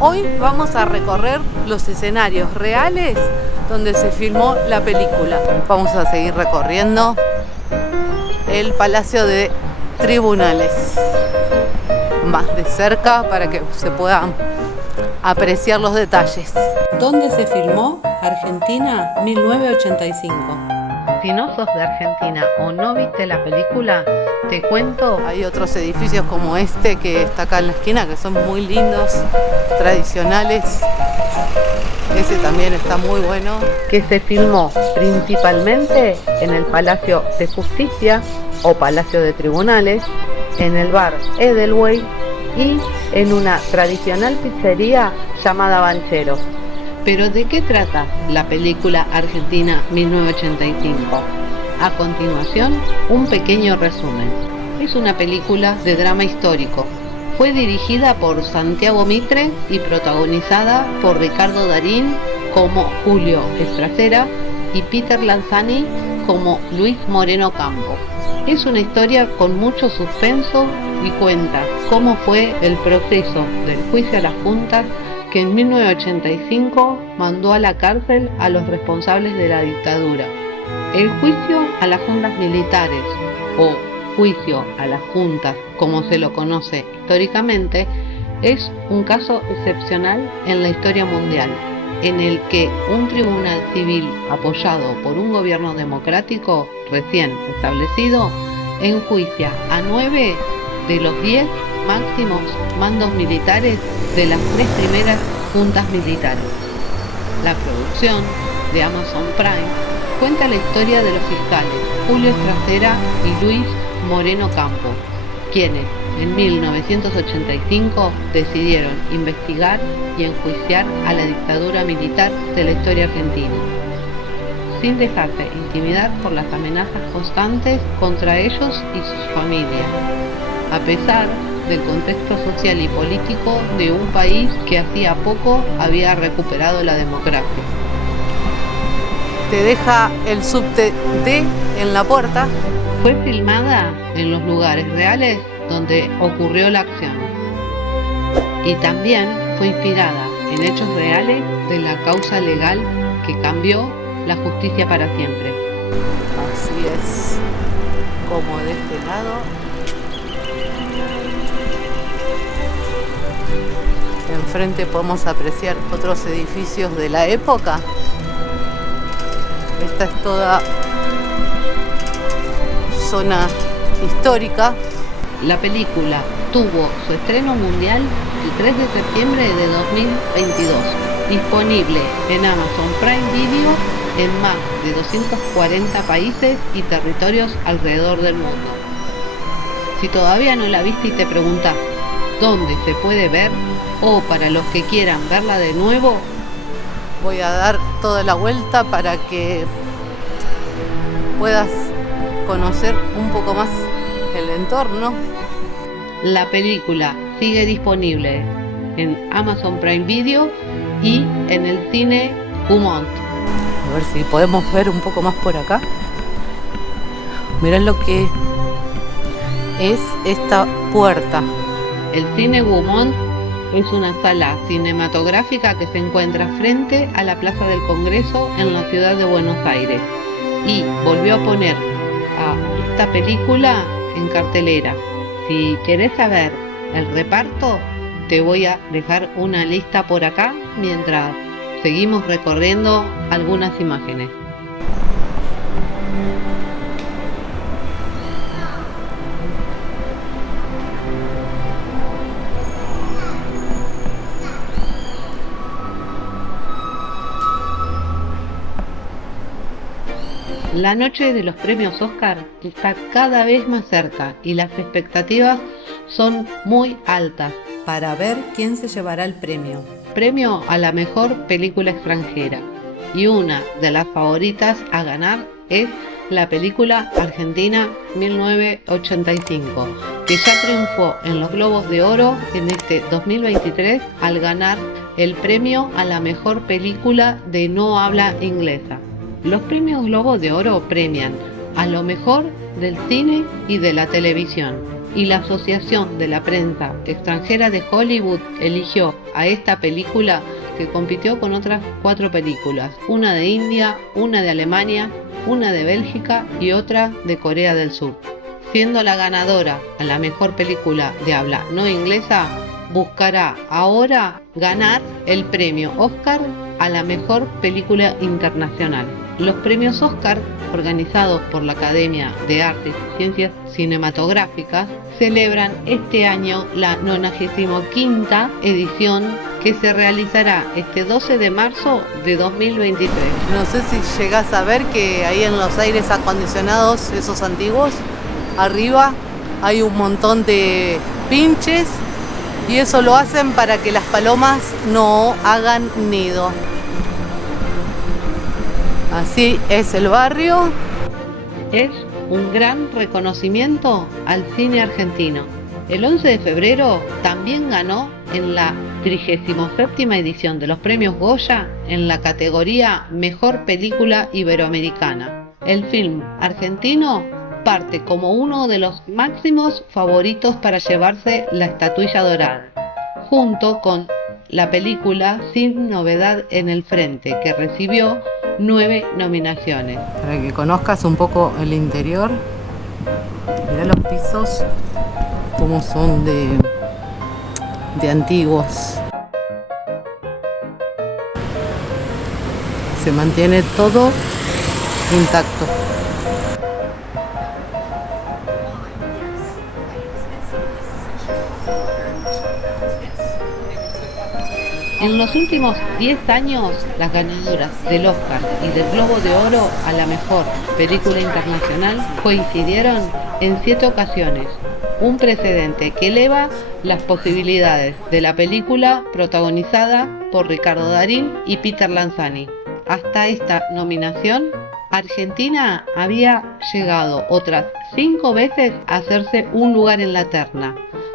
Hoy vamos a recorrer los escenarios reales donde se filmó la película. Vamos a seguir recorriendo el Palacio de Tribunales más de cerca para que se puedan apreciar los detalles. ¿Dónde se filmó Argentina 1985? Si no sos de Argentina o no viste la película, te cuento, hay otros edificios como este que está acá en la esquina que son muy lindos, tradicionales. Ese también está muy bueno. Que se filmó principalmente en el Palacio de Justicia o Palacio de Tribunales, en el bar Edelweiss y en una tradicional pizzería llamada Banchero. ¿Pero de qué trata la película Argentina 1985? A continuación, un pequeño resumen. Es una película de drama histórico. Fue dirigida por Santiago Mitre y protagonizada por Ricardo Darín como Julio Estracera y Peter Lanzani como Luis Moreno Campo. Es una historia con mucho suspenso y cuenta cómo fue el proceso del juicio a las juntas que en 1985 mandó a la cárcel a los responsables de la dictadura. El juicio a las juntas militares, o juicio a las juntas como se lo conoce históricamente, es un caso excepcional en la historia mundial, en el que un tribunal civil apoyado por un gobierno democrático recién establecido enjuicia a 9 de los 10 máximos mandos militares de las 3 primeras juntas militares. La producción de Amazon Prime cuenta la historia de los fiscales Julio Estracera y Luis Moreno Campo, quienes en 1985 decidieron investigar y enjuiciar a la dictadura militar de la historia argentina, sin dejarse intimidar por las amenazas constantes contra ellos y sus familias, a pesar del contexto social y político de un país que hacía poco había recuperado la democracia. Te deja el subte D en la puerta. Fue filmada en los lugares reales donde ocurrió la acción y también fue inspirada en hechos reales de la causa legal que cambió la justicia para siempre. Así es, como de este lado. Enfrente podemos apreciar otros edificios de la época. Esta es toda zona histórica. La película tuvo su estreno mundial el 3 de septiembre de 2022, disponible en Amazon Prime Video en más de 240 países y territorios alrededor del mundo. Si todavía no la viste y te preguntas dónde se puede ver, o para los que quieran verla de nuevo, voy a dar toda la vuelta para que puedas conocer un poco más el entorno. La película sigue disponible en Amazon Prime Video y en el cine Gaumont. A ver si podemos ver un poco más por acá. Mirá lo que es esta puerta. El cine Gaumont es una sala cinematográfica que se encuentra frente a la Plaza del Congreso en la ciudad de Buenos Aires y volvió a poner a esta película en cartelera. Si querés saber el reparto, te voy a dejar una lista por acá mientras seguimos recorriendo algunas imágenes. La noche de los premios Oscar está cada vez más cerca y las expectativas son muy altas para ver quién se llevará el premio. Premio a la mejor película extranjera. Y una de las favoritas a ganar es la película Argentina 1985, que ya triunfó en los Globos de Oro en este 2023 al ganar el premio a la mejor película de no habla inglesa. Los premios Globos de Oro premian a lo mejor del cine y de la televisión y la Asociación de la Prensa Extranjera de Hollywood eligió a esta película, que compitió con otras 4 películas, una de India, una de Alemania, una de Bélgica y otra de Corea del Sur. Siendo la ganadora a la mejor película de habla no inglesa, buscará ahora ganar el premio Oscar a la mejor película internacional. Los premios Oscar, organizados por la Academia de Artes y Ciencias Cinematográficas, celebran este año la 95ª edición, que se realizará este 12 de marzo de 2023. No sé si llegás a ver que ahí en los aires acondicionados, esos antiguos, arriba hay un montón de pinches, y eso lo hacen para que las palomas no hagan nido. Así es el barrio. Es un gran reconocimiento al cine argentino. El 11 de febrero también ganó en la 37ª edición de los premios Goya en la categoría Mejor Película Iberoamericana. El film argentino parte como uno de los máximos favoritos para llevarse la estatuilla dorada, junto con la película Sin Novedad en el Frente, que recibió 9 nominaciones. Para que conozcas un poco el interior, mirá los pisos como son de antiguos. Se mantiene todo intacto. En los últimos 10 años, las ganadoras del Oscar y del Globo de Oro a la mejor película internacional coincidieron en 7 ocasiones, un precedente que eleva las posibilidades de la película protagonizada por Ricardo Darín y Peter Lanzani. Hasta esta nominación, Argentina había llegado otras 5 veces a hacerse un lugar en la terna,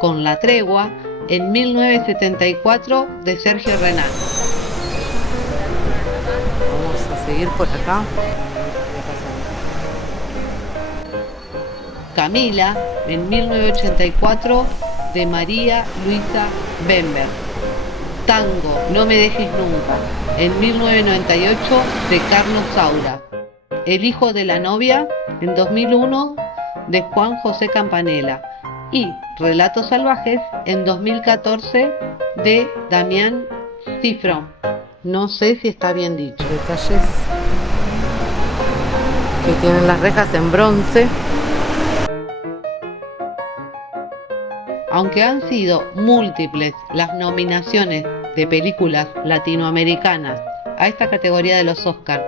con La Tregua en 1974 de Sergio Renal. Vamos a seguir por acá. Camila en 1984 de María Luisa Bember. Tango, No me dejes nunca, en 1998 de Carlos Saura. El hijo de la novia en 2001 de Juan José Campanella. Y Relatos salvajes en 2014 de Damián Cifrón. No sé si está bien dicho. Detalles que tienen las rejas en bronce. Aunque han sido múltiples las nominaciones de películas latinoamericanas a esta categoría de los Oscar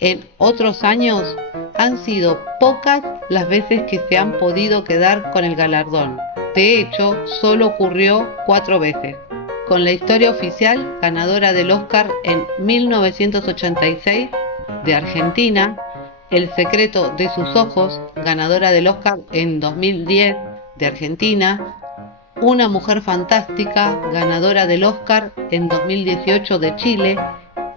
en otros años, han sido pocas las veces que se han podido quedar con el galardón. De hecho, solo ocurrió 4 veces. Con La historia oficial, ganadora del Oscar en 1986 de Argentina, El secreto de sus ojos, ganadora del Oscar en 2010 de Argentina, Una mujer fantástica, ganadora del Oscar en 2018 de Chile,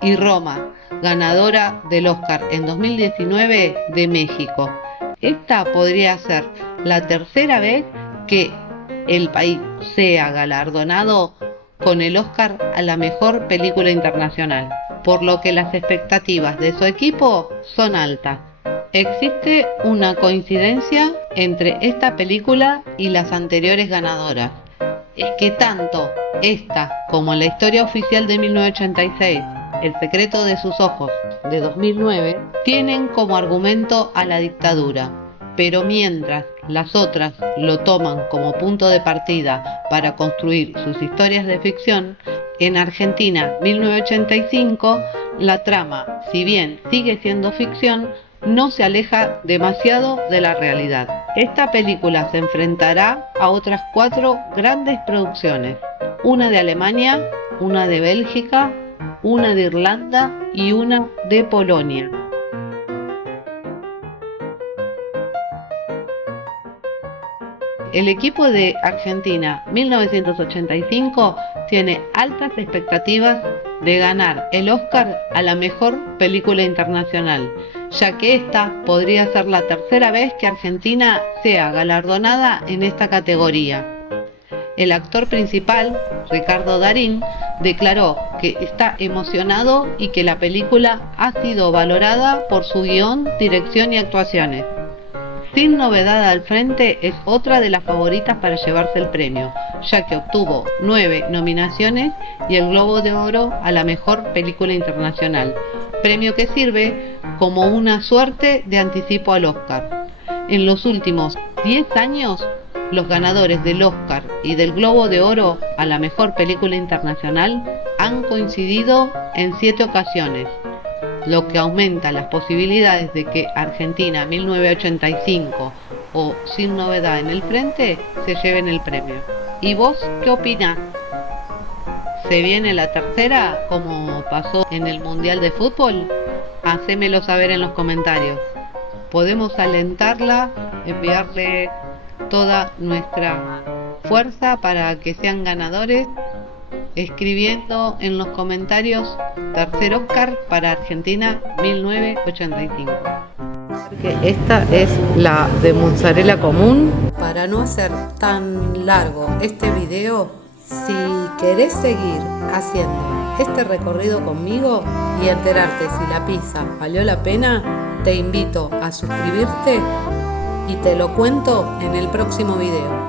y Roma, ganadora del Oscar en 2019 de México. Esta podría ser la tercera vez que el país sea galardonado con el Oscar a la mejor película internacional, por lo que las expectativas de su equipo son altas. Existe una coincidencia entre esta película y las anteriores ganadoras. Es que tanto esta como La historia oficial de 1986, El secreto de sus ojos de 2009, tienen como argumento a la dictadura, pero mientras las otras lo toman como punto de partida para construir sus historias de ficción, en Argentina 1985 la trama, si bien sigue siendo ficción, no se aleja demasiado de la realidad. Esta película se enfrentará a otras 4 grandes producciones, una de Alemania, una de Bélgica, una de Irlanda y una de Polonia. El equipo de Argentina 1985 tiene altas expectativas de ganar el Oscar a la mejor película internacional, ya que esta podría ser la tercera vez que Argentina sea galardonada en esta categoría. El actor principal, Ricardo Darín, declaró que está emocionado y que la película ha sido valorada por su guión, dirección y actuaciones. Sin novedad al frente es otra de las favoritas para llevarse el premio, ya que obtuvo 9 nominaciones y el Globo de Oro a la mejor película internacional, premio que sirve como una suerte de anticipo al Oscar. En los últimos 10 años, los ganadores del Oscar y del Globo de Oro a la mejor película internacional han coincidido en 7 ocasiones, lo que aumenta las posibilidades de que Argentina 1985 o Sin Novedad en el Frente se lleven el premio. ¿Y vos qué opinás? ¿Se viene la tercera como pasó en el Mundial de Fútbol? Hacémelo saber en los comentarios. Podemos alentarla, enviarle toda nuestra fuerza para que sean ganadores, escribiendo en los comentarios tercer Oscar para Argentina 1985. Esta es la de mozzarella común. Para no hacer tan largo este video, si querés seguir haciendo este recorrido conmigo y enterarte si la pizza valió la pena, te invito a suscribirte y te lo cuento en el próximo video.